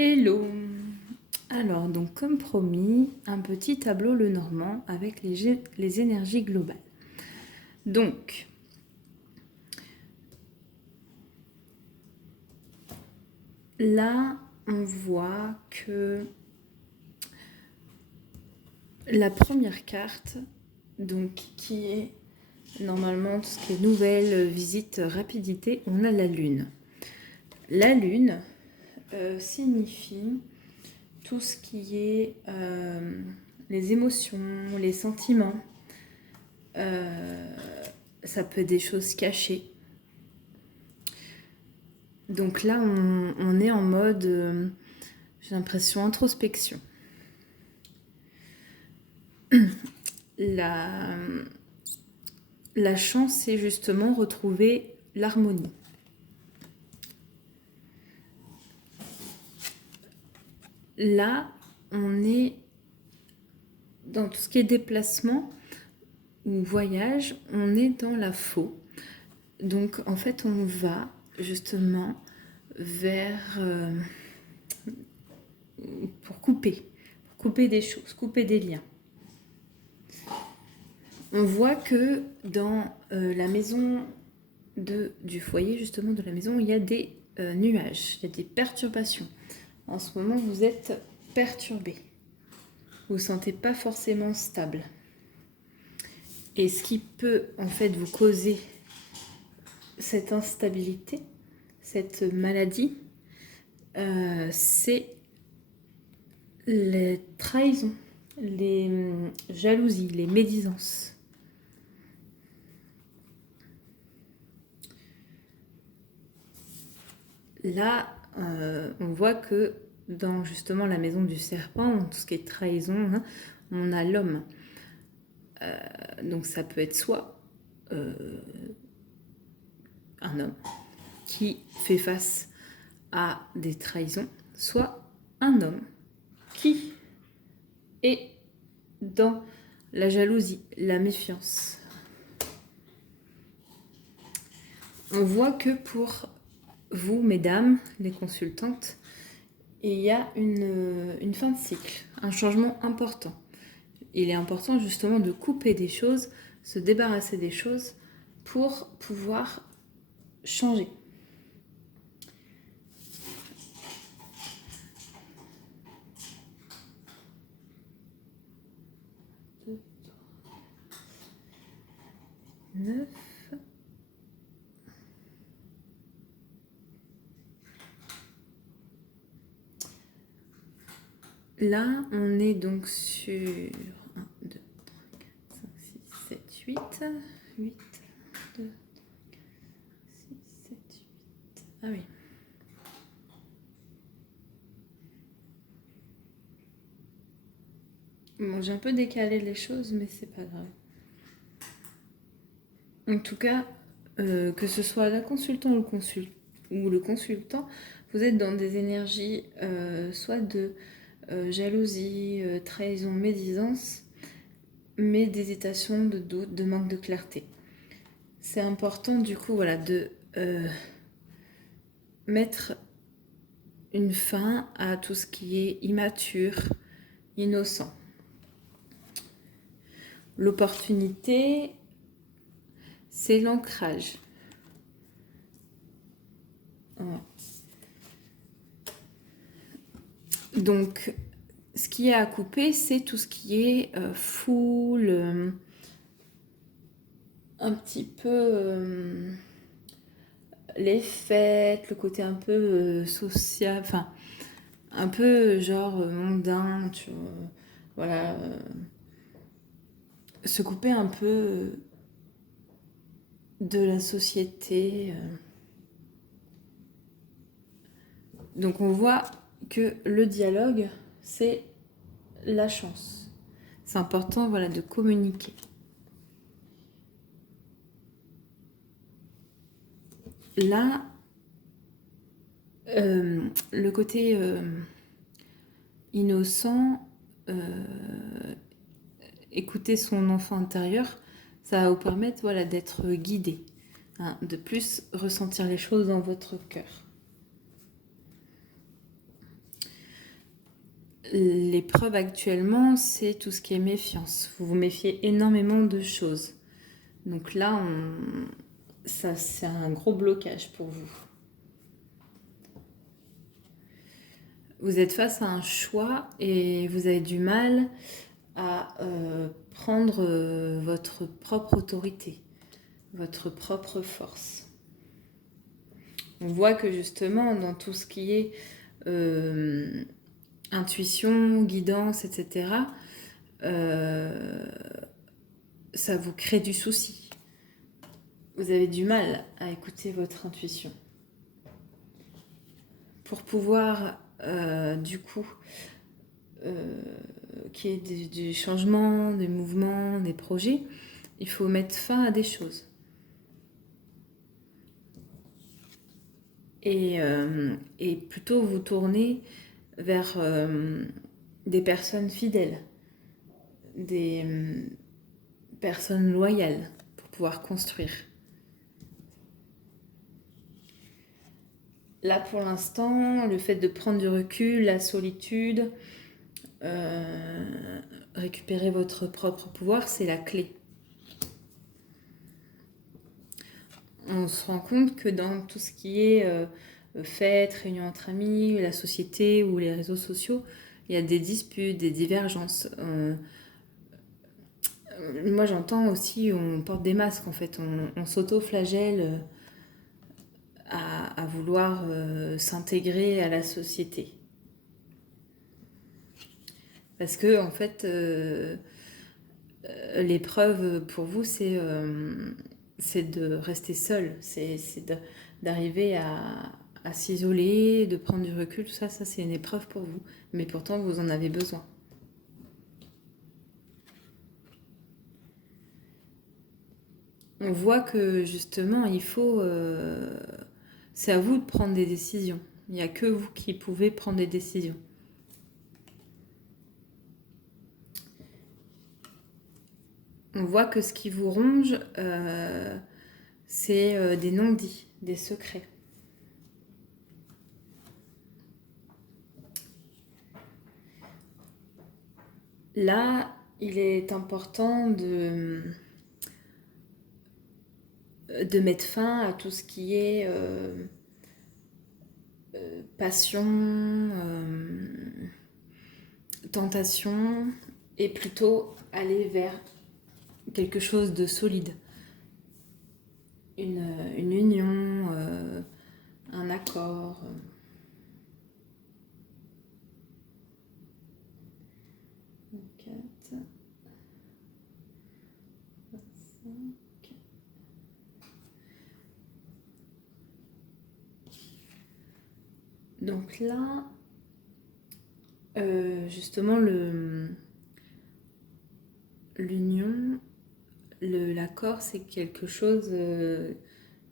Hello! Alors, donc comme promis, un petit tableau Lenormand avec les énergies globales. Donc, là, on voit que la première carte, donc qui est normalement tout ce qui est nouvelle, visite, rapidité, on a la Lune. La Lune signifie tout ce qui est les émotions, les sentiments. Ça peut être des choses cachées. Donc là, on est en mode, j'ai l'impression, introspection. La chance, c'est justement retrouver l'harmonie. Là, on est dans tout ce qui est déplacement ou voyage, on est dans la faux. Donc, en fait, on va justement vers... pour couper des choses, couper des liens. On voit que dans la maison du foyer, justement, de la maison, il y a des nuages, il y a des perturbations. En ce moment, vous êtes perturbé. Vous ne vous sentez pas forcément stable. Et ce qui peut, en fait, vous causer cette instabilité, cette maladie, c'est les trahisons, les jalousies, les médisances. Là, on voit que dans justement la maison du serpent, tout ce qui est trahison, hein, on a l'homme. Donc ça peut être soit un homme qui fait face à des trahisons, soit un homme qui est dans la jalousie, la méfiance. On voit que pour vous, mesdames, les consultantes, il y a une fin de cycle, un changement important. Il est important justement de couper des choses, se débarrasser des choses pour pouvoir changer. Neuf. Là, on est donc sur 1, 2, 3, 4, 5, 6, 7, 8. 8, 2, 6, 7, 8. Ah oui. Bon, j'ai un peu décalé les choses, mais c'est pas grave. En tout cas, que ce soit la consultante ou le consultant, vous êtes dans des énergies soit de jalousie, trahison, médisance, mais d'hésitation, de doute, de manque de clarté. C'est important du coup voilà, de mettre une fin à tout ce qui est immature, innocent. L'opportunité, c'est l'ancrage. Ouais. Donc, ce qui est à couper, c'est tout ce qui est foule, un petit peu les fêtes, le côté un peu social, enfin, un peu genre mondain, tu vois, voilà. Se couper un peu de la société. Donc on voit que le dialogue, c'est la chance. C'est important voilà, de communiquer. Là, le côté innocent, écouter son enfant intérieur, ça va vous permettre voilà, d'être guidé, hein, de plus ressentir les choses dans votre cœur. l'épreuve actuellement, c'est tout ce qui est méfiance. Vous vous méfiez énormément de choses. Donc là, ça, c'est un gros blocage pour vous. Vous êtes face à un choix et vous avez du mal à prendre votre propre autorité, votre propre force. On voit que justement, dans tout ce qui est intuition, guidance, etc., ça vous crée du souci. Vous avez du mal à écouter votre intuition. Pour pouvoir, du coup, qu'il y ait des changements, des mouvements, des projets, il faut mettre fin à des choses. Et plutôt vous tourner vers des personnes fidèles, des personnes loyales pour pouvoir construire. Là, pour l'instant, le fait de prendre du recul, la solitude, récupérer votre propre pouvoir, c'est la clé. On se rend compte que dans tout ce qui est fêtes, réunions entre amis, la société ou les réseaux sociaux, il y a des disputes, des divergences. Moi, j'entends aussi, on porte des masques, en fait. On s'auto-flagelle à vouloir s'intégrer à la société. Parce que, en fait, l'épreuve pour vous, c'est de rester seul. C'est d'arriver à s'isoler, de prendre du recul. Tout ça, c'est une épreuve pour vous. Mais pourtant, vous en avez besoin. On voit que, justement, il faut... c'est à vous de prendre des décisions. Il n'y a que vous qui pouvez prendre des décisions. On voit que ce qui vous ronge, c'est des non-dits, des secrets. Là, il est important de mettre fin à tout ce qui est passion, tentation, et plutôt aller vers quelque chose de solide. Une union, un accord. Donc là, justement, l'union, l'accord, c'est quelque chose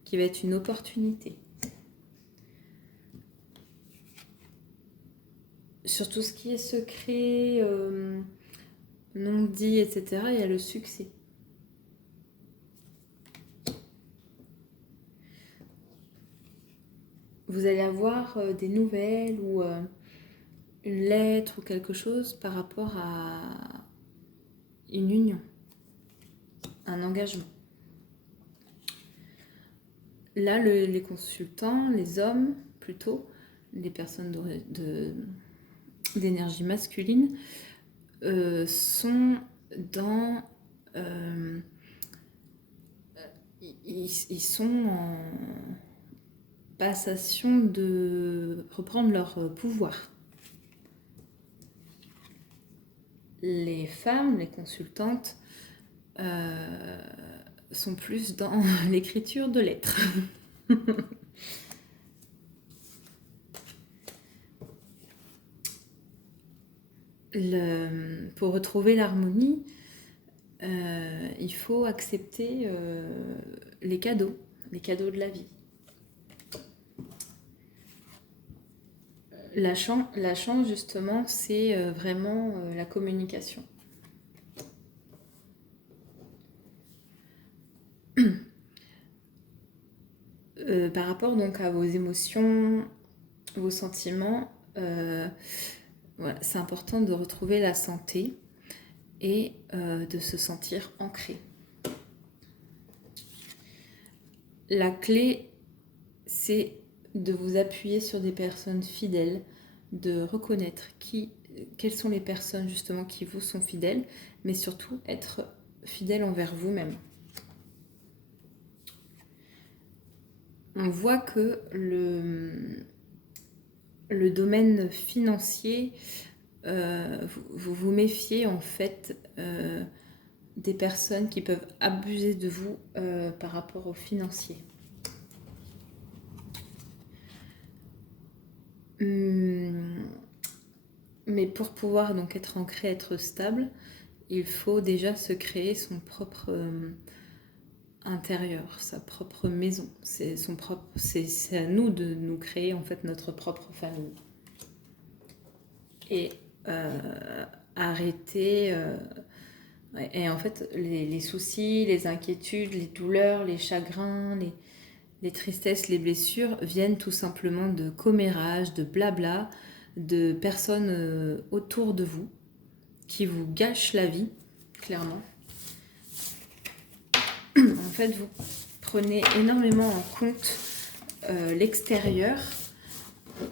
qui va être une opportunité. Sur tout ce qui est secret, non dit, etc., il y a le succès. Vous allez avoir des nouvelles ou une lettre ou quelque chose par rapport à une union, un engagement. Là, les consultants, les hommes plutôt, les personnes d'énergie masculine, sont dans... ils sont en passation de reprendre leur pouvoir. Les femmes, les consultantes, sont plus dans l'écriture de lettres. Pour retrouver l'harmonie, il faut accepter les cadeaux de la vie. La chance, justement, c'est vraiment la communication. Par rapport donc à vos émotions, vos sentiments, Voilà, c'est important de retrouver la santé et de se sentir ancré. La clé, c'est de vous appuyer sur des personnes fidèles, de reconnaître quelles sont les personnes justement qui vous sont fidèles, mais surtout être fidèle envers vous-même. On voit que le domaine financier, vous vous méfiez en fait des personnes qui peuvent abuser de vous par rapport au financier. Mais pour pouvoir donc être ancré, être stable, il faut déjà se créer son propre intérieur, sa propre maison. C'est à nous de nous créer en fait notre propre famille. Et arrêter. Et en fait, les soucis, les inquiétudes, les douleurs, les chagrins, les tristesses, les blessures viennent tout simplement de commérages, de blabla, de personnes autour de vous qui vous gâchent la vie, clairement. En fait, vous prenez énormément en compte l'extérieur,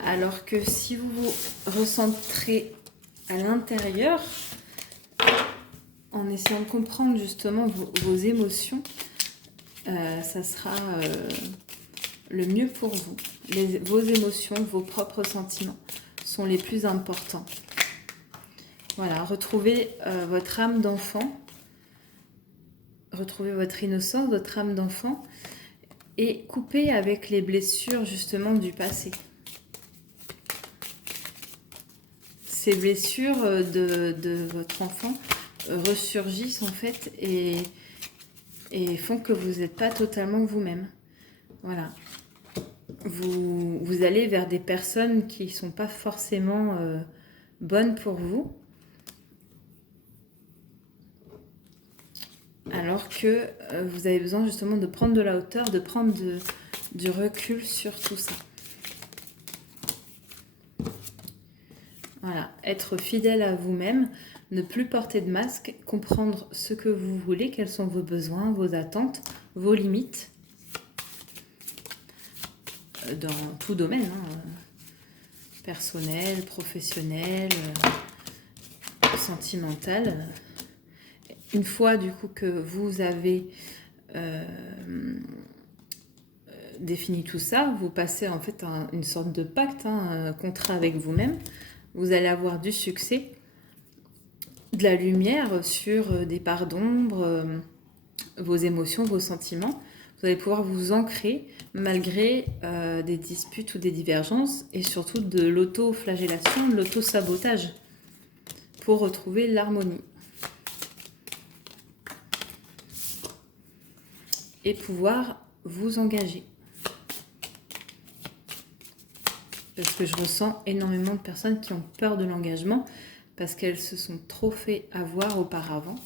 alors que si vous vous recentrez à l'intérieur, en essayant de comprendre justement vos émotions, ça sera le mieux pour vous. Vos émotions, vos propres sentiments sont les plus importants. Voilà, retrouvez votre âme d'enfant, retrouvez votre innocence, votre âme d'enfant, et coupez avec les blessures justement du passé. Ces blessures de votre enfant ressurgissent en fait et font que vous n'êtes pas totalement vous-même. Voilà. Vous allez vers des personnes qui ne sont pas forcément bonnes pour vous, alors que vous avez besoin justement de prendre de la hauteur, de prendre du recul sur tout ça. Voilà, être fidèle à vous-même, ne plus porter de masque, comprendre ce que vous voulez, quels sont vos besoins, vos attentes, vos limites, dans tout domaine, personnel, professionnel, sentimental. Une fois du coup que vous avez défini tout ça, vous passez en fait une sorte de pacte, un contrat avec vous-même. Vous allez avoir du succès, de la lumière sur des parts d'ombre, vos émotions, vos sentiments. Vous allez pouvoir vous ancrer malgré des disputes ou des divergences, et surtout de l'auto-flagellation, de l'auto-sabotage, pour retrouver l'harmonie. Et pouvoir vous engager. Parce que je ressens énormément de personnes qui ont peur de l'engagement parce qu'elles se sont trop fait avoir auparavant,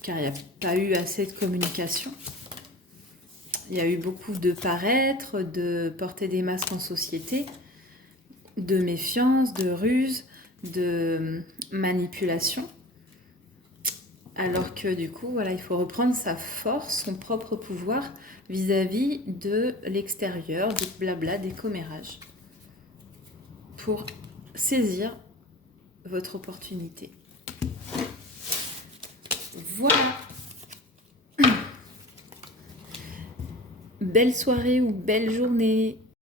car il n'y a pas eu assez de communication. Il y a eu beaucoup de paraître, de porter des masques en société, de méfiance, de ruse, de manipulation. Alors que du coup, voilà, il faut reprendre sa force, son propre pouvoir vis-à-vis de l'extérieur, du blabla, des commérages, pour saisir votre opportunité. Voilà. Belle soirée ou belle journée.